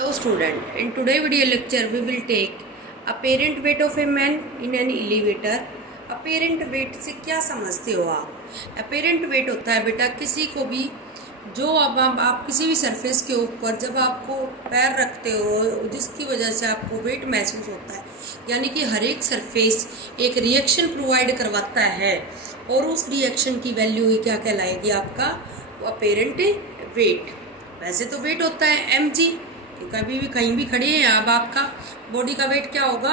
Hello student, in today video lecture we will take apparent weight of a man in an elevator. apparent weight से क्या समझते हो आप? apparent weight होता है बेटा किसी को भी जो अब आप किसी भी सरफेस के ऊपर जब आपको पैर रखते हो जिसकी वजह से आपको वेट महसूस होता है, यानी कि हर एक सरफेस एक रिएक्शन प्रोवाइड करवाता है और उस रिएक्शन की वैल्यू ही क्या कहलाएगी आपका अपैरेंट वेट। वैसे तो वेट होता है mg, कभी भी कहीं भी खड़ी है अब आपका बॉडी का वेट क्या होगा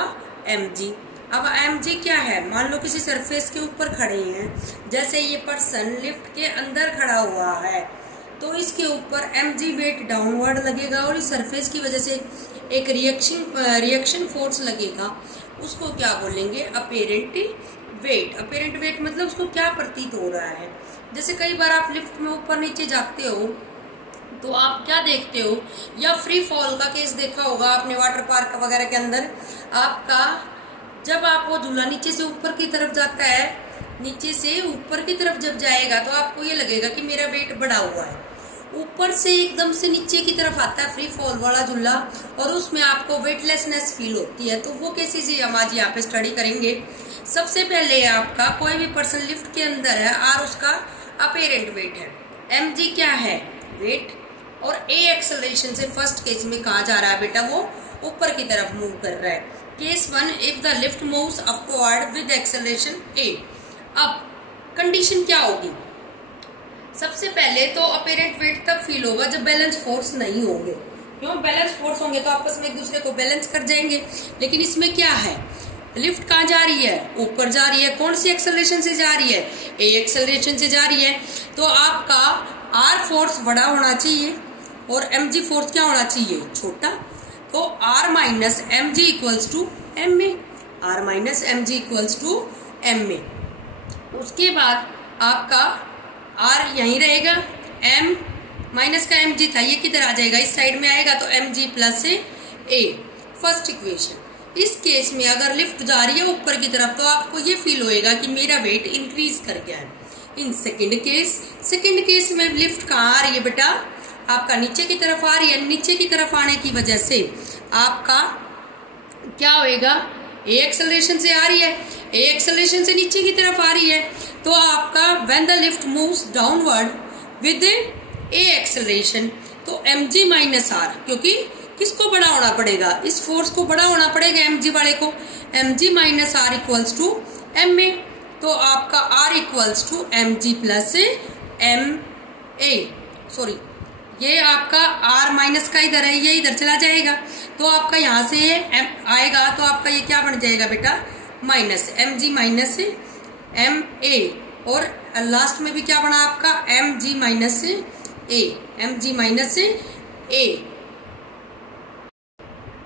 mg। अब mg क्या है, मान लो किसी सरफेस के ऊपर खड़े हैं, जैसे ये पर्सन लिफ्ट के अंदर खड़ा हुआ है तो इसके ऊपर mg वेट डाउनवर्ड लगेगा और इस सरफेस की वजह से एक रिएक्शन फोर्स लगेगा, उसको क्या बोलेंगे अपैरेंट वेट। अपैरेंट वेट मतलब उसको क्या प्रतीत हो रहा है। जैसे कई बार आप लिफ्ट में ऊपर नीचे जाते हो तो आप क्या देखते हो, या फ्री फॉल का केस देखा होगा आपने वाटर पार्क वगैरह के अंदर, आपका जब आप वो झूला नीचे से ऊपर की तरफ जाता है, नीचे से ऊपर की तरफ जब जाएगा तो आपको ये लगेगा कि मेरा वेट बढ़ा हुआ है। ऊपर से एकदम से नीचे की तरफ आता है फ्री फॉल वाला झूला और उसमें आपको वेटलेसनेस फील होती है। तो वो केसेस ही हम आज यहाँ पे स्टडी करेंगे। सबसे पहले आपका कोई भी पर्सन लिफ्ट के अंदर है और उसका अपैरेंट वेट है mg क्या है वेट, और a एक्सेलरेशन से फर्स्ट केस में कहा जा रहा है बेटा वो ऊपर की तरफ मूव कर रहा है। Case 1 if the lift moves upward with acceleration a। अब कंडीशन क्या होगी, सबसे पहले तो अपैरेंट वेट तब फील होगा जब बैलेंस फोर्स नहीं होंगे। क्यों, बैलेंस फोर्स होंगे तो आपस में एक दूसरे को बैलेंस कर जाएंगे, लेकिन इसमें क्या है लिफ्ट कहाँ जा रही है ऊपर जा रही है, कौन सी एक्सेलरेशन से जा रही है a एक्सेलरेशन से जा रही है, तो आपका r फोर्स बड़ा होना चाहिए और mg फोर्स क्या होना चाहिए छोटा। तो r minus M G equals to M A, R minus M G equals to M A. उसके बाद आपका r यहीं रहेगा, m माइनस का mg था ये किधर आ जाएगा इस साइड में आएगा, तो mg plus a first equation. इस केस में अगर लिफ्ट जा रही है ऊपर की तरफ तो आपको ये फील होएगा कि मेरा वेट इंक्रीज कर गया है। इन सेकंड केस में लिफ्ट कहाँ आ रही है बेटा, आपका नीचे की तरफ आ रही है, नीचे की तरफ आने की वजह से आपका क्या होएगा a एक्सेलरेशन से आ रही है, a एक्सेलरेशन से नीचे की तरफ आ रही है, तो आपका when the lift moves downward with a acceleration तो mg माइनस r, क्योंकि किसको बड़ा होना पड़ेगा इस फोर्स को बड़ा होना पड़ेगा mg वाले को, mg minus r equals to M A. तो आपका r equals to mg plus M A, sorry ये आपका r माइनस का इधर है ये इधर चला जाएगा, तो आपका यहाँ से ये आएगा तो आपका ये क्या बन जाएगा बेटा minus mg minus M A, और लास्ट में भी क्या बना आपका mg minus A, mg minus A.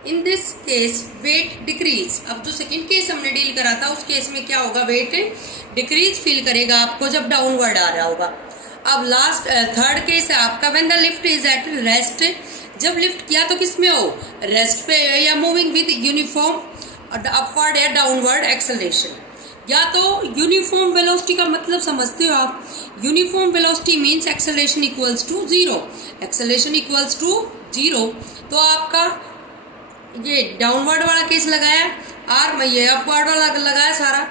In this case weight decrease. अब जो सेकंड केस हमने डील करा था उस केस में क्या होगा वेट डिक्रीज फील करेगा आपको जब डाउनवर्ड आ रहा होगा। अब लास्ट थर्ड केस है आपका when the lift is at rest. जब लिफ्ट किया तो किस में हो रेस्ट पे या मूविंग विद यूनिफॉर्म अपवर्ड या डाउनवर्ड एक्सेलरेशन। या तो यूनिफॉर्म वेलोसिटी का मतलब समझते हो आप, uniform velocity means acceleration equals to zero, acceleration equals to zero. तो आपका ये डाउनवर्ड वाला केस लगाया r, ये अपवर्ड वाला लगाया सारा,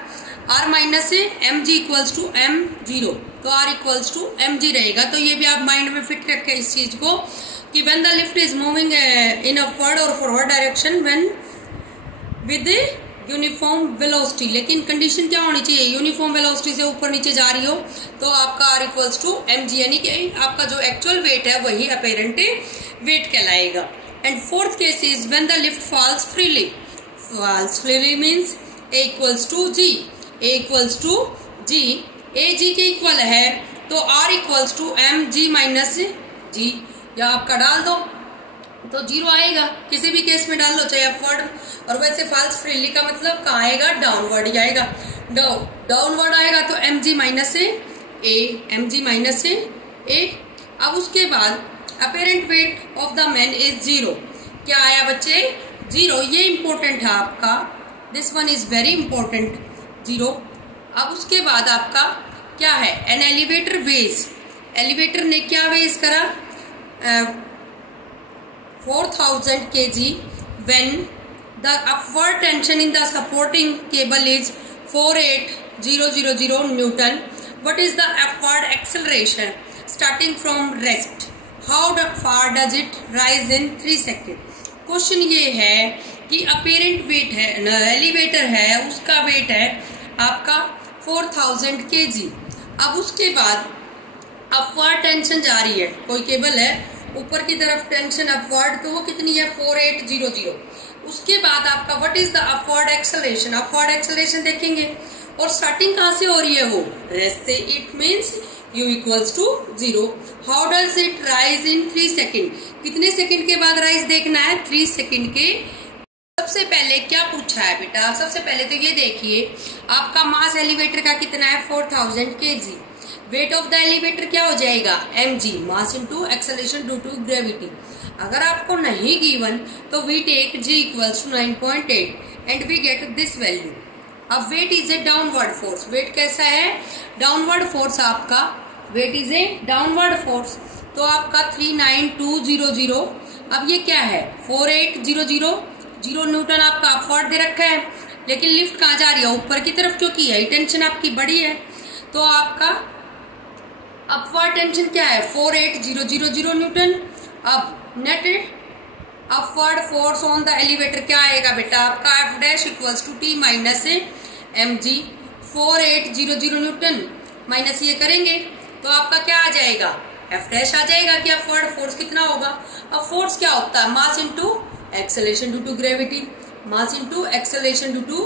r minus M G equals to M zero, तो r equals to M G रहेगा। तो ये भी आप माइंड में फिट रखें इस चीज को कि when the lift is moving in upward और forward direction when with uniform velocity, लेकिन कंडीशन क्या होनी चाहिए यूनिफॉर्म वेलोसिटी से ऊपर नीचे जा रही हो तो आपका r equals to M G, यानी कि आपका जो एक्चुअल वेट है वही अपैरेंट वेट कहलाएगा। And fourth case is when the lift falls freely. Falls freely means a equals to g. A equals to g. a g के equal है तो r equals to m g minus g, या आपका डाल दो तो zero आएगा, किसी भी केस में डाल लो चाहे अपवर्ड। और वैसे फॉल्स फ्रीली का मतलब कहाँ आएगा डाउनवर्ड आएगा, डाउनवर्ड आएगा तो M g minus a, m g minus ए। अब उसके बाद apparent wait of the man is zero. क्या आया बच्चे जीरो, ये इंपॉर्टेंट है आपका, this one is very important zero. अब उसके बाद आपका क्या है एन एलिवेटर वेज, एलिवेटर ने क्या वेज करा 4000 kg when the upward tension in the supporting cable is 48000 Newton. What is the upward acceleration starting from rest? How far does it rise in 3 seconds? Question ये है कि apparent wait है, elevator है, उसका wait है आपका 4000 kg। अब उसके बाद अपवर्ड टेंशन जा रही है, कोई केबल है ऊपर की तरफ टेंशन अपवर्ड, तो वो कितनी है 4800। उसके बाद आपका what is the upward acceleration, upward acceleration देखेंगे और स्टार्टिंग कहां से हो रही है, वो रेस्ट से। It means u equals to 0। How does it rise in 3 second, कितने सेकेंड के बाद राइज देखना है, 3 सेकेंड के। सबसे पहले क्या पूछा है बेटा, सबसे पहले तो ये देखिए आपका मास एलिवेटर का कितना है 4000 kg। Weight of the elevator क्या हो जाएगा mg, mass into acceleration due to gravity. अगर आपको नहीं गिवन तो we take g equals to 9.8 and we get this value. अब weight is a downward force, weight कैसा है, डाउनवर्ड फोर्स, आपका weight is a downward force, तो आपका 39200। अब ये क्या है 4800 न्यूटन आपका अपवर्ड दे रखा है, लेकिन लिफ्ट कहाँ जा रही है, ऊपर की तरफ, क्योंकि यही टेंशन आपकी बड़ी है। तो आपका अपवर्ड टेंशन क्या है 48000 न्यूटन। अब net upward force on the elevator क्या आएगा बेटा, आपका F dash equals to T minus M G. 4800 newton minus ये करेंगे तो आपका क्या आ जाएगा, एफ डैश आ जाएगा कि अपवर्ड फोर्स कितना होगा। अब फोर्स क्या होता है, mass into acceleration due to gravity, mass into acceleration due to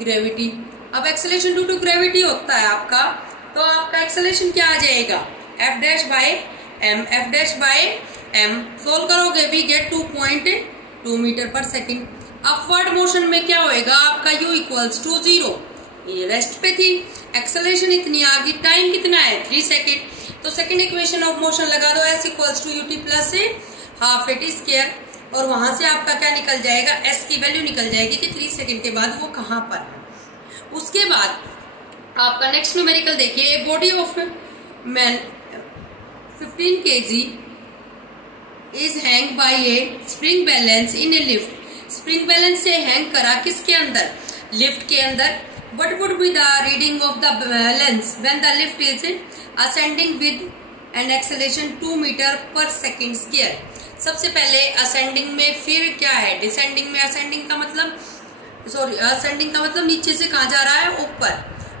gravity. अब एक्सेलरेशन ड्यू टू ग्रेविटी होता है आपका, तो आपका एक्सेलरेशन क्या आ जाएगा, F dash by M, F dash by M. Solve करोगे we get 2.2 metre per second. Upward motion में क्या होएगा आपका u इक्वल्स टू 0, ये रेस्ट पे थी, एक्सेलरेशन इतनी आ गई, टाइम कितना है 3 सेकेंड। तो सेकेंड इक्वेशन ऑफ मोशन लगा दो, s equals to ut plus half at square, और वहां से आपका क्या निकल जाएगा, s की वैल्यू निकल जाएगी कि 3 सेकेंड के बाद वो कहां पर है। उसके बाद आपका नेक्स्ट न्यूमेरिकल देखिए, body of man 15 kg is hang bye A spring balance in A lift. Spring balance से हैंग करा किसके अंदर, लिफ्ट के अंदर। What would be the reading of the balance when the lift is ascending with an acceleration 2 metre per second square. सबसे पहले ascending में, फिर क्या है डिसेंडिंग में। ascending का मतलब नीचे से कहाँ जा रहा है, ऊपर,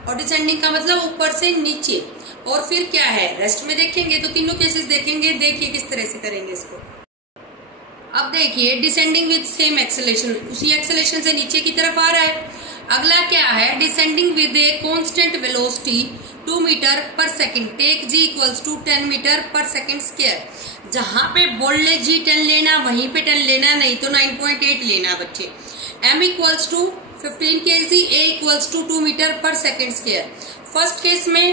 और डिसेंडिंग का मतलब ऊपर से नीचे, और फिर क्या है रेस्ट में देखेंगे। तो तीनों केसेस देखेंगे, देखिए किस तरह से करेंगे इसको। अब देखिए डिसेंडिंग विद सेम एक्सेलरेशन, उसी एक्सेलरेशन से नीचे की तरफ आ रहा है। अगला क्या है, descending with a constant velocity 2 metre per second, take g equals to 10 metre per second square. जहां पे बोल ले जी 10 लेना, वहीं पे 10 लेना, नहीं तो 9.8 लेना बच्चे। m equals to 15 kg, a equals to 2 metre per second square. First case में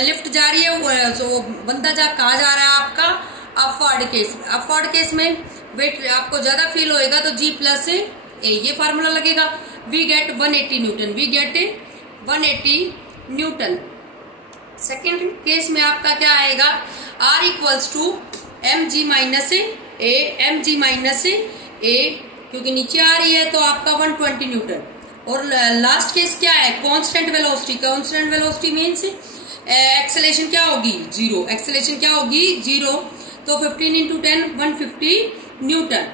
लिफ्ट जा रही है, तो बंदा कहाँ जा रहा है आपका अपवर्ड केस। अपवर्ड केस में वेट आपको ज्यादा फील होएगा, तो g प्लस ए, ये फार्मूला लगेगा। We get 180 newton, we get 180 newton. Second case में आपका क्या आएगा, r equals to M g minus a, m g minus a, क्योंकि नीचे आ रही है तो आपका 120 न्यूटन। और लास्ट केस क्या है, constant velocity. Constant velocity means acceleration क्या होगी 0, एक्सेलरेशन क्या होगी 0, तो 15 इंटू 10 150 न्यूटन।